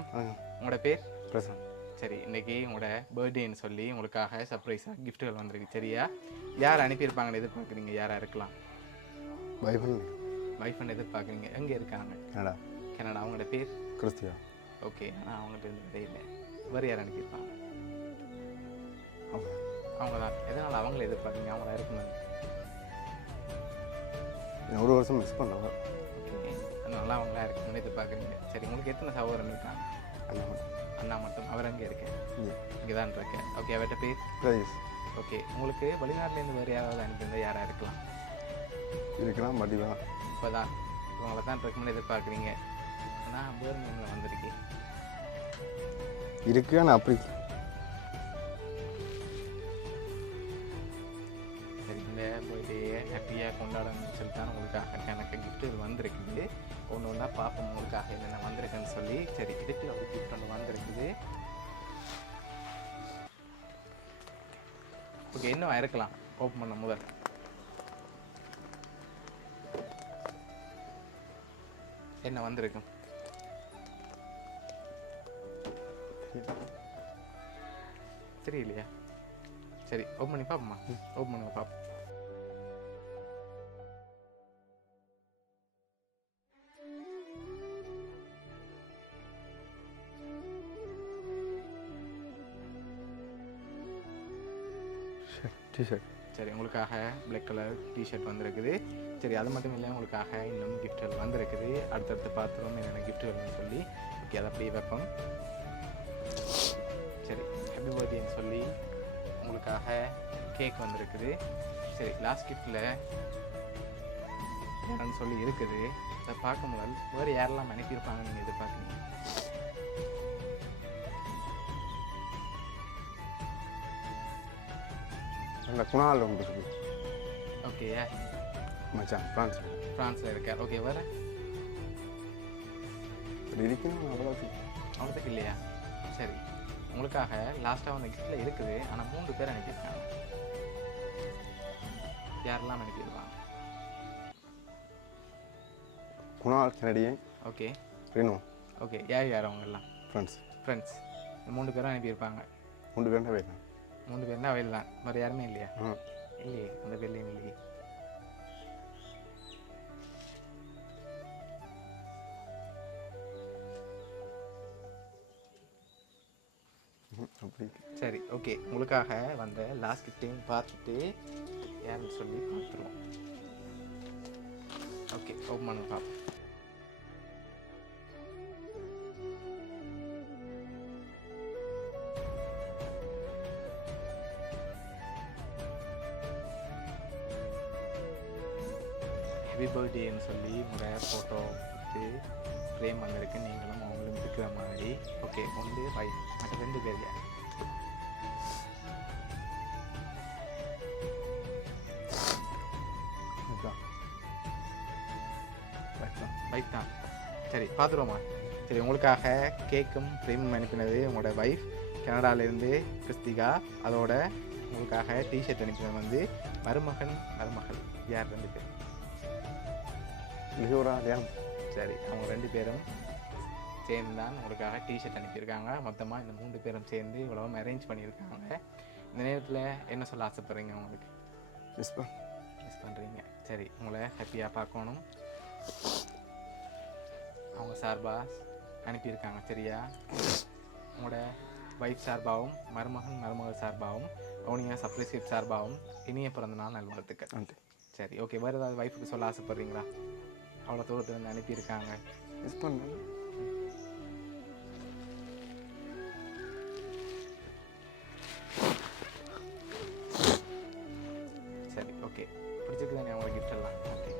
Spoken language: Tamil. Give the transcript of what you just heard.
வணக்கம். உங்களோட பேர்? பிரசாந்த். சரி, இன்னைக்கு உங்களோட பர்த்டேன்னு சொல்லி உங்களுக்காக சர்ப்ரைஸாக கிஃப்ட்டுகள் வந்திருக்கு. சரியா? யார் அனுப்பியிருப்பாங்கன்னு எதிர்பார்க்குறீங்க? யாராக இருக்கலாம்? வைஃப்னு எதிர்பார்க்குறீங்க. எங்கே இருக்காங்க? கனடா. அவங்களோட பேர்? கிறிஸ்தியா. ஓகே, ஆனால் அவங்கள்ட்ட இருந்து விட இல்லை. வேறு யார் அனுப்பியிருப்பாங்க? அவங்க தான். எதனால் அவங்கள எதிர்பார்க்குறீங்க? அவங்களா இருக்கணும். ஒரு வருஷம் மிஸ் பண்ணாங்க. ஓகே, அதனால அவங்களா இருக்கணும்னு எதிர்பார்க்குறீங்க. சரி, உங்களுக்கு எத்தனை சகோதரன் இருக்காங்க? அண்ணா மட்டும். அவர் அங்கே இருக்கேன், இங்கே தான் இருக்கேன். ஓகே, அவர்கிட்ட பேர்? பிரதீஷ். ஓகே, உங்களுக்கு வெளிநாட்டிலேருந்து வேறு யாராவது அனுப்பியிருந்தால் யாராக இருக்கலாம்? இருக்கலாம், மடிவா. இப்போ தான் இவங்களை தான் இருக்கும்னு எதிர்பார்க்குறீங்க. ஆனால் வேறு நேமில் வந்திருக்கு. இருக்கு, ஆனால் அப்படி. சரி, இந்த பர்த்டேயை ஹாப்பியாக கொண்டாடணும்னு சொல்லி தான் உங்களுக்காக எனக்கு கிஃப்ட் இது வந்திருக்குது. ஒன்று ஒன்றா பார்ப்போம் உங்களுக்காக என்னென்ன வந்திருக்குன்னு சொல்லி. சரி, இதுக்குள்ள ஒரு கிஃப்ட் ஒன்று வந்திருக்குது. ஓகே, இன்னும் இருக்கலாம். ஓப்பன் பண்ண முதல் என்ன வந்திருக்கும்? தெரியலையா? சரி, ஓப்பன் பண்ணி பார்ப்போமா? ஓப்பன் பண்ணுங்க பார்ப்போம். டிஷர்ட். சரி, உங்களுக்காக பிளாக் கலர் டிஷர்ட் வந்திருக்குது. சரி, அது மட்டும் இல்லை, உங்களுக்காக இன்னும் கிஃப்ட்கள் வந்திருக்குது. அடுத்தடுத்து பார்த்துருவோம் என்னென்ன கிஃப்ட்கள்னு சொல்லி. ஓகே, அதை அப்படியே வைப்போம். சரி, ஹாப்பி பர்த்டேன்னு சொல்லி உங்களுக்காக கேக் வந்திருக்குது. சரி, லாஸ்ட் கிஃப்டில் என்னன்னு சொல்லி இருக்குது. அதை பார்க்க முதல் வேறு யாரெல்லாம் அனுப்பியிருப்பாங்க நீங்கள் எதிர்பார்க்குறீங்க? அந்த குணால் ஒன்று இருக்குது. ஓகே, மச்சான் ஃப்ரான்ஸில் இருக்கார். ஓகே, வேறு இருக்கணும். அவ்வளோத்துக்கு இல்லையா? சரி, உங்களுக்காக லாஸ்ட்டாக வந்த கிஃப்டில் இருக்குது. ஆனால் 3 பேர் அனுப்பியிருக்காங்க. யாரெல்லாம் அனுப்பியிருப்பாங்க? குணால், கனடியன். ஓகே, ரீனோ. ஓகே, யார் அவங்கெல்லாம்? ஃப்ரெண்ட்ஸ். 3 பேரும் அனுப்பியிருப்பாங்க. 3 பேர் வேணும். 3 பேர் தான் அவையில் தான். வேறு யாருமே இல்லையா? இல்லையே, அந்த பேர்லேயும் இல்லையே. சரி, ஓகே, உங்களுக்காக வந்த லாஸ்ட் கிஃப்டையும் பார்த்துட்டு யாருன்னு சொல்லி பார்த்துருவோம். ஓகே, ஓப்பன் பண்ண பார்ப்போம். ஹாப்பி பர்த்டேன்னு சொல்லி உங்களோட ஃபோட்டோ வச்சு ஃப்ரேம் வந்திருக்கு. நீங்களும் அவங்களும் இருக்கிற மாதிரி. ஓகே, 1 5 மற்ற 2 பேர் யார்? வைஃப் தான். சரி, பார்த்துருவோமா? சரி, உங்களுக்காக கேக்கும் ஃப்ரேமும் அனுப்பினது உங்களோட வைஃப் கனடாவிலேருந்து கிறிஸ்திகா. அதோட உங்களுக்காக டிஷர்ட் அனுப்பினது வந்து மருமகன் மருமகள். யார் 2 பேர்? சரி, அவங்க 2 பேரும் சேர்ந்து தான் உங்களுக்காக டிஷர்ட் அனுப்பியிருக்காங்க. மொத்தமாக இந்த 3 பேரும் சேர்ந்து இவ்வளவும் அரேஞ்ச் பண்ணியிருக்காங்க. இந்த நேரத்தில் என்ன சொல்ல ஆசைப்பட்றீங்க? உங்களுக்கு மிஸ் பண்ணுறீங்க. சரி, உங்களை ஹாப்பியாக பார்க்கணும். அவங்க சார்பாக அனுப்பியிருக்காங்க. சரியா? உங்களோட வைஃப் சார்பாகவும் மருமகள் சார்பாகவும் கவுனியா சர்ப்ரைஸ் கிஃப்ட் சார்பாகவும் இனிய பிறந்த நாள் நல்வாழ்த்துக்கள். சரி, ஓகே, வேறு ஏதாவது வைஃபுக்கு சொல்ல ஆசைப்பட்றீங்களா? அவ்வளோ தூரத்துலேருந்து அனுப்பியிருக்காங்க. மிஸ் பண்ண. சரி, ஓகே, பிடிச்சிருக்கு தானே அவங்க கிஃப்ட் எல்லாம்? ஓகே.